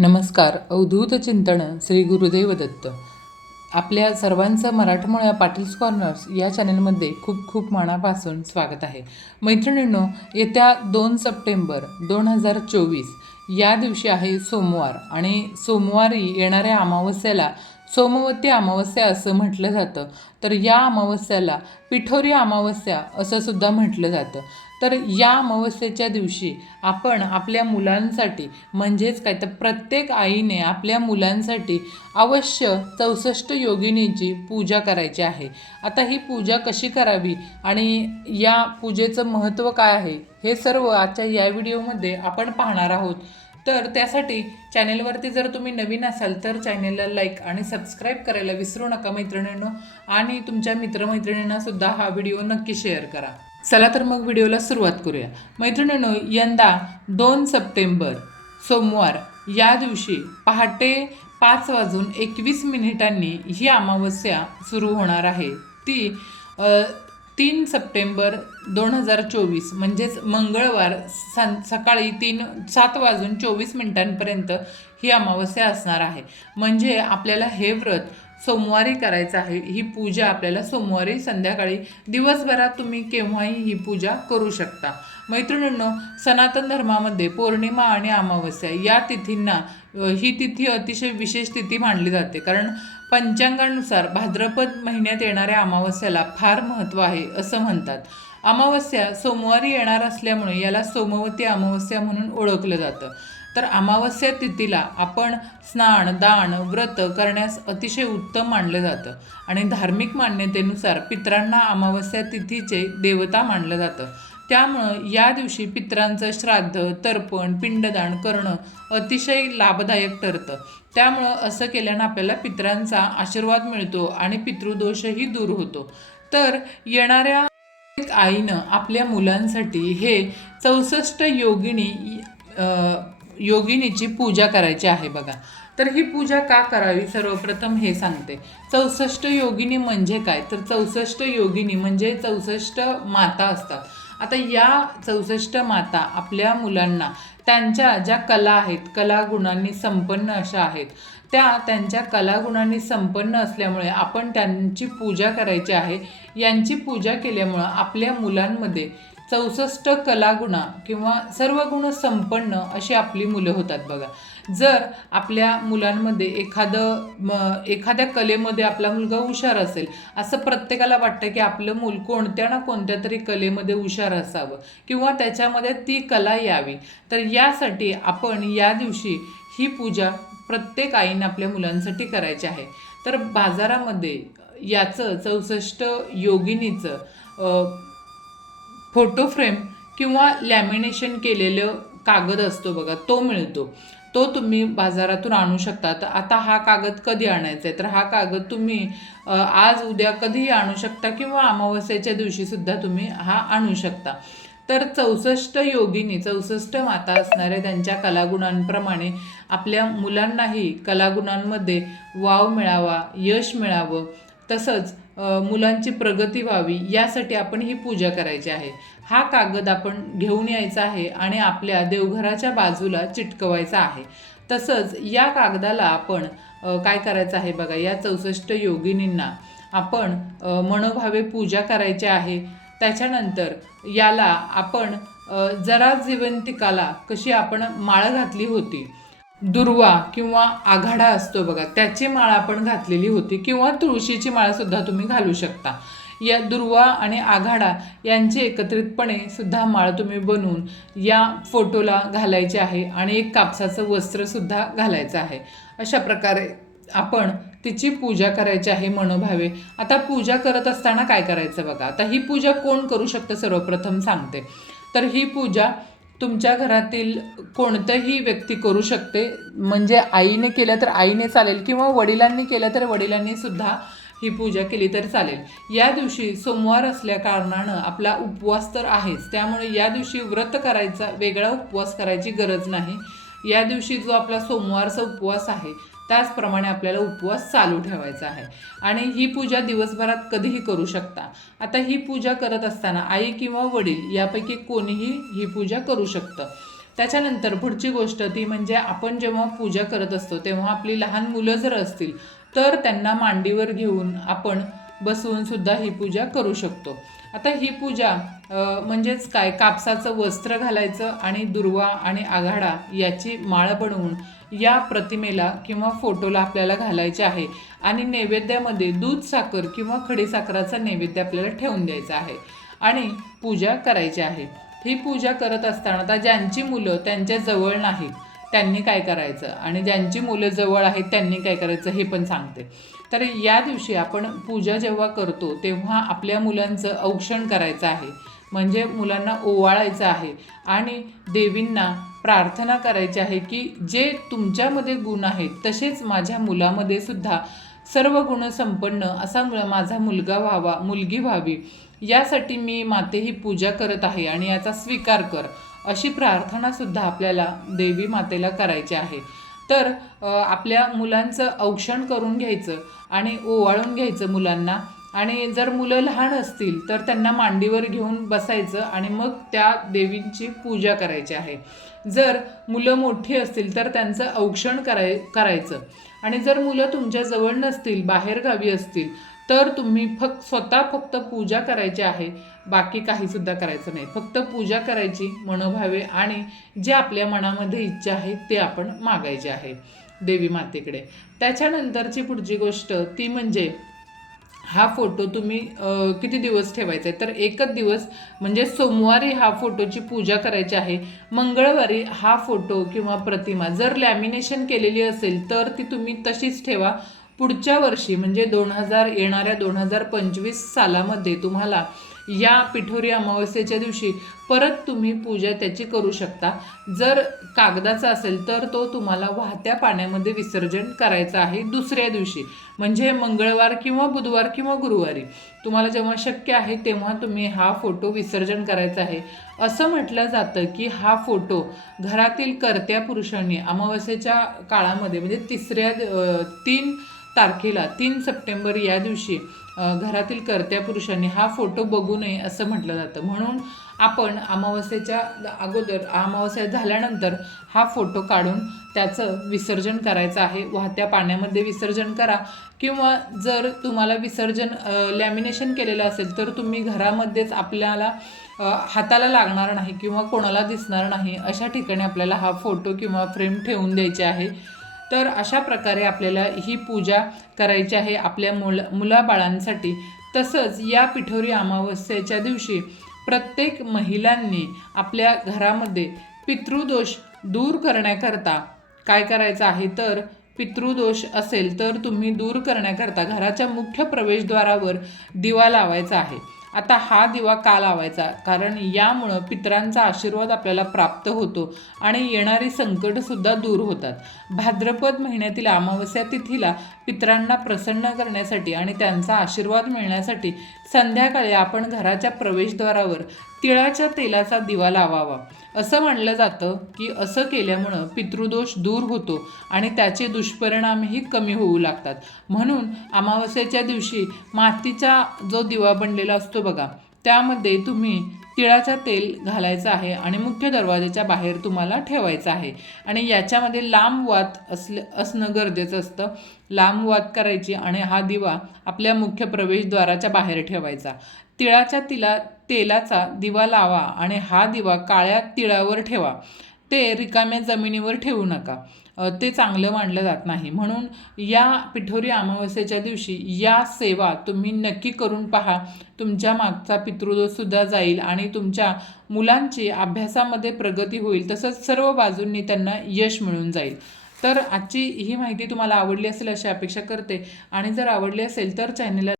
नमस्कार अवधूत चिंतन श्री गुरुदेव दत्त. आपल्या सर्वांचं मराठमोळ्या पाटील्स कॉर्नर्स या चॅनलमध्ये खूप खूप मनापासून स्वागत आहे. मैत्रिणींनो येत्या दोन सप्टेंबर दोन हजार चोवीस या दिवशी आहे सोमवार आणि सोमवारी येणाऱ्या अमावस्याला सोमवती अमावस्या असं म्हटलं जातं. तर या अमावस्याला पिठोरी अमावस्या असं सुद्धा म्हटलं जातं. तर या अमावस्येच्या दिवशी आपण आपल्या मुलांसाठी म्हणजेच काय तर प्रत्येक आईने आपल्या मुलांसाठी अवश्य चौसष्ट योगिनीची पूजा करायची आहे. आता ही पूजा कशी करावी आणि या पूजेचं महत्त्व काय आहे हे सर्व आजच्या या व्हिडिओमध्ये आपण पाहणार आहोत. तर त्यासाठी चॅनेलवरती जर तुम्ही नवीन असाल तर चॅनेलला लाईक आणि सबस्क्राईब करायला विसरू नका मैत्रिणींनो. आणि तुमच्या मित्रमैत्रिणींनासुद्धा हा व्हिडिओ नक्की शेअर करा. चला तर मग व्हिडिओला सुरुवात करूया. मैत्रिणींनो यंदा दोन सप्टेंबर सोमवार या दिवशी पहाटे पाच वाजून एकवीस मिनिटांनी ही अमावस्या सुरू होणार आहे. ती तीन सप्टेंबर दोन हजार चोवीस म्हणजेच मंगळवार सं सकाळी तीन सात वाजून चोवीस मिनिटांपर्यंत ही अमावस्या असणार आहे. म्हणजे आपल्याला हे व्रत सोमवारी करायचं आहे ही पूजा आपल्याला सोमवारी संध्याकाळी दिवसभरात तुम्ही केव्हाही ही पूजा करू शकता. मैत्रिणींनो सनातन धर्मामध्ये पौर्णिमा आणि अमावस्या या तिथींना ही तिथी अतिशय विशेष तिथी मानली जाते. कारण पंचांगानुसार भाद्रपद महिन्यात येणाऱ्या अमावस्याला फार महत्त्व आहे असं म्हणतात. अमावस्या सोमवारी येणार असल्यामुळे याला सोमवती अमावस्या म्हणून ओळखलं जातं. तर अमावस्या तिथीला आपण स्नान दान व्रत करण्यास अतिशय उत्तम मानलं जातं. आणि धार्मिक मान्यतेनुसार पितरांना अमावस्या तिथीचे देवता मानलं जातं. त्यामुळं या दिवशी पितरांचं श्राद्ध तर्पण पिंडदान करणं अतिशय लाभदायक ठरतं. त्यामुळं असं केल्यानं आपल्याला पितरांचा आशीर्वाद मिळतो आणि पितृदोषही दूर होतो. तर येणाऱ्या आईनं आपल्या मुलांसाठी हे चौसष्ट योगिनी योगिनीची पूजा करायची आहे बघा. तर ही पूजा का करावी? सर्वप्रथम हे सांगते. चौसष्ट योगिनी म्हणजे काय? तर चौसष्ट योगिनी म्हणजे चौसष्ट माता असतात. आता या चौसष्ट माता आपल्या मुलांना त्यांच्या ज्या कला आहेत कलागुणांनी संपन्न अशा आहेत. त्या त्यांच्या कलागुणांनी संपन्न असल्यामुळे आपण त्यांची पूजा करायची आहे. यांची पूजा केल्यामुळं आपल्या मुलांमध्ये चौसष्ट कलागुणा किंवा सर्व गुण संपन्न अशी आपली मुलं होतात बघा. जर आपल्या मुलांमध्ये एखादं म एखाद्या कलेमध्ये आपला मुलगा हुशार असेल असं प्रत्येकाला वाटतं की आपलं मूल कोणत्या ना कोणत्या तरी कलेमध्ये हुशार असावं किंवा त्याच्यामध्ये ती कला यावी. तर यासाठी आपण या दिवशी ही पूजा प्रत्येक आईने आपल्या मुलांसाठी करायची आहे. तर बाजारामध्ये याचं चौसष्ट योगिनीचं फोटो फ्रेम किंवा लॅमिनेशन केलेलं कागद असतो बघा तो मिळतो. तो तुम्ही बाजारातून आणू शकता. तर आता हा कागद कधी आणायचा आहे? तर हा कागद तुम्ही आज उद्या कधीही आणू शकता किंवा अमावस्येच्या दिवशीसुद्धा तुम्ही हा आणू शकता. तर चौसष्ट योगिनी चौसष्ट माता असणाऱ्या त्यांच्या कलागुणांप्रमाणे आपल्या मुलांनाही कलागुणांमध्ये वाव मिळावा यश मिळावं. तसंच मुलांची प्रगती व्हावी यासाठी आपण ही पूजा करायची आहे. हा कागद आपण घेऊन यायचा आहे आणि आपल्या देवघराच्या बाजूला चिटकवायचा आहे. तसंच या कागदाला आपण काय करायचं आहे बघा या चौसष्ट योगिनींना आपण मनोभावे पूजा करायची आहे. त्याच्यानंतर याला आपण जरा जिवंतिकाला कशी आपण माळ घातली होती दुर्वा किंवा आघाडा असतो बघा त्याची माळ आपण घातलेली होती किंवा तुळशीची माळसुद्धा तुम्ही घालू शकता. या दुर्वा आणि आघाडा यांचे एकत्रितपणे सुद्धा माळ तुम्ही बनवून या फोटोला घालायचे आहे आणि एक कापसाचं वस्त्रसुद्धा घालायचं आहे. अशा प्रकारे आपण तिची पूजा करायची आहे मनोभावे. आता पूजा करत असताना काय करायचं बघा? आता ही पूजा कोण करू शकतं? सर्वप्रथम सांगते. तर ही पूजा तुमच्या घरातील कोणतंही व्यक्ती करू शकते. म्हणजे आईने केलं तर आईने चालेल किंवा वडिलांनी केलं तर वडिलांनी सुद्धा ही पूजा केली तर चालेल. या दिवशी सोमवार असल्या कारणानं आपला उपवास तर आहेच. त्यामुळे या दिवशी व्रत करायचा वेगळा उपवास करायची गरज नाही. या दिवशी जो आपला सोमवारचा उपवास आहे त्याचप्रमाणे आपल्याला उपवास चालू ठेवायचा आहे. आणि ही पूजा दिवसभरात कधीही करू शकता. आता ही पूजा करत असताना आई किंवा वडील यापैकी कोणीही ही पूजा करू शकतं. त्याच्यानंतर पुढची गोष्ट ती म्हणजे आपण जेव्हा पूजा करत असतो तेव्हा आपली लहान मुलं जर असतील तर त्यांना मांडीवर घेऊन आपण बसवून सुद्धा ही पूजा करू शकतो. आता ही पूजा म्हणजेच काय? कापसाचं वस्त्र घालायचं आणि दुर्वा आणि आघाडा याची माळ बनवून या प्रतिमेला किंवा फोटोला आपल्याला घालायचे आहे. आणि नैवेद्यामध्ये दूध साखर किंवा खडीसाखराचा नैवेद्य आपल्याला ठेवून द्यायचा आहे. आणि पूजा करायची आहे. ही पूजा करत असताना आता ज्यांची मुलं त्यांच्या जवळ नाहीत त्यांनी काय करायचं? आणि ज्यांची मुलं जवळ आहेत त्यांनी काय करायचं हे पण सांगते. तर या दिवशी आपण पूजा जेव्हा करतो तेव्हा आपल्या मुलांचं औक्षण करायचं आहे. म्हणजे मुलांना ओवाळायचं आहे. आणि देवींना प्रार्थना करायची आहे की जे तुमच्यामध्ये गुण आहेत तसेच माझ्या मुलामध्ये सुद्धा सर्व गुण संपन्न असा माझा मुलगा व्हावा मुलगी व्हावी यासाठी मी माते ही पूजा करत आहे आणि याचा स्वीकार कर. अशी प्रार्थना सुद्धा आपल्याला देवी मातेला करायची आहे. तर आपल्या मुलांचं औक्षण करून घ्यायचं आणि ओवाळून घ्यायचं मुलांना. आणि जर मुलं लहान असतील तर त्यांना मांडीवर घेऊन बसायचं आणि मग त्या देवींची पूजा करायची आहे. जर मुलं मोठी असतील तर त्यांचं औक्षण कराय करायचं. आणि जर मुलं तुमच्या जवळ नसतील बाहेरगावी असतील तर तुम्ही फक्त स्वतः फक्त पूजा करायची आहे. बाकी काही सुद्धा करायचं नाही. फक्त पूजा करायची मनोभावे आणि जे आपल्या मनामध्ये इच्छा आहे ते आपण मागायचे आहे देवी मातेकडे. त्याच्यानंतरची पुढची गोष्ट ती म्हणजे हा फोटो तुम्ही किती दिवस ठेवायचा आहे तर एकच दिवस म्हणजे सोमवारी हा फोटोची पूजा करायची आहे. मंगळवारी हा फोटो किंवा प्रतिमा जर लॅमिनेशन केलेली असेल तर ती तुम्ही तशीच ठेवा. पुढच्या वर्षी म्हणजे दोन हजार येणाऱ्या दोन हजार पंचवीस सालामध्ये तुम्हाला या पिठोरी अमावस्येच्या दिवशी परत तुम्ही पूजा त्याची करू शकता. जर कागदाचा असेल तर तो तुम्हाला वाहत्या पाण्यामध्ये विसर्जन करायचं आहे दुसऱ्या दिवशी म्हणजे मंगळवार किंवा बुधवार किंवा गुरुवारी. तुम्हाला जेव्हा शक्य आहे तेव्हा तुम्ही हा फोटो विसर्जन करायचा आहे. असं म्हटलं जातं की हा फोटो घरातील कर्त्या पुरुषांनी अमावस्येच्या काळामध्ये म्हणजे तिसऱ्या तीन तारखेला तीन सप्टेंबर या दिवशी घरातील कर्त्या पुरुषांनी हा फोटो बघू नये असं म्हटलं जातं. म्हणून आपण अमावस्येच्या अगोदर अमावस्या झाल्यानंतर हा फोटो काढून त्याचं विसर्जन करायचं आहे. वाहत्या पाण्यामध्ये विसर्जन करा. किंवा जर तुम्हाला विसर्जन लॅमिनेशन केलेलं असेल तर तुम्ही घरामध्येच आपल्याला हाताला लागणार नाही किंवा कोणाला दिसणार नाही अशा ठिकाणी आपल्याला हा फोटो किंवा फ्रेम ठेवून द्यायचे आहे. तर अशा प्रकारे आपल्याला ही पूजा करायची आहे आपल्या मुल मुलाबाळांसाठी. तसंच या पिठोरी अमावस्येच्या दिवशी प्रत्येक महिलांनी आपल्या घरामध्ये पितृदोष दूर करण्याकरता काय करायचं आहे? तर पितृदोष असेल तर तुम्ही दूर करण्याकरता घराच्या मुख्य प्रवेशद्वारावर दिवा लावायचा आहे. आता हा दिवा का लावायचा? कारण यामुळं पितरांचा आशीर्वाद आपल्याला प्राप्त होतो आणि येणारी संकटसुद्धा दूर होतात. भाद्रपद महिन्यातील अमावस्या तिथीला पितरांना प्रसन्न करण्यासाठी आणि त्यांचा आशीर्वाद मिळण्यासाठी संध्याकाळी आपण घराच्या प्रवेशद्वारावर तिळाच्या तेलाचा दिवा लावावा. असं म्हणलं जातं की असं केल्यामुळं पितृदोष दूर होतो आणि त्याचे दुष्परिणामही कमी होऊ लागतात. म्हणून अमावस्येच्या दिवशी मातीचा जो दिवा बनलेला असतो बघा त्यामध्ये तुम्ही तिळाचं तेल घालायचं आहे आणि मुख्य दरवाजाच्या बाहेर तुम्हाला ठेवायचं आहे. आणि याच्यामध्ये लांब वात असले असणं गरजेचं असतं. लांब वात करायची आणि हा दिवा आपल्या मुख्य प्रवेशद्वाराच्या बाहेर ठेवायचा. तिळाच्या तिला तेलाचा दिवा लावा आणि हा दिवा काळ्या तिळावर ठेवा. ते रिकाम्या जमिनीवर ठेवू नका. ते चांगलं मानलं जात नाही. म्हणून या पिठोरी अमावस्येच्या दिवशी या सेवा तुम्ही नक्की करून पहा. तुमच्या मागचा पितृदोषसुद्धा जाईल आणि तुमच्या मुलांची अभ्यासामध्ये प्रगती होईल. तसंच सर्व बाजूंनी त्यांना यश मिळून जाईल. तर आजची ही माहिती तुम्हाला आवडली असेल अशी अपेक्षा करते. आणि जर आवडली असेल तर चॅनलला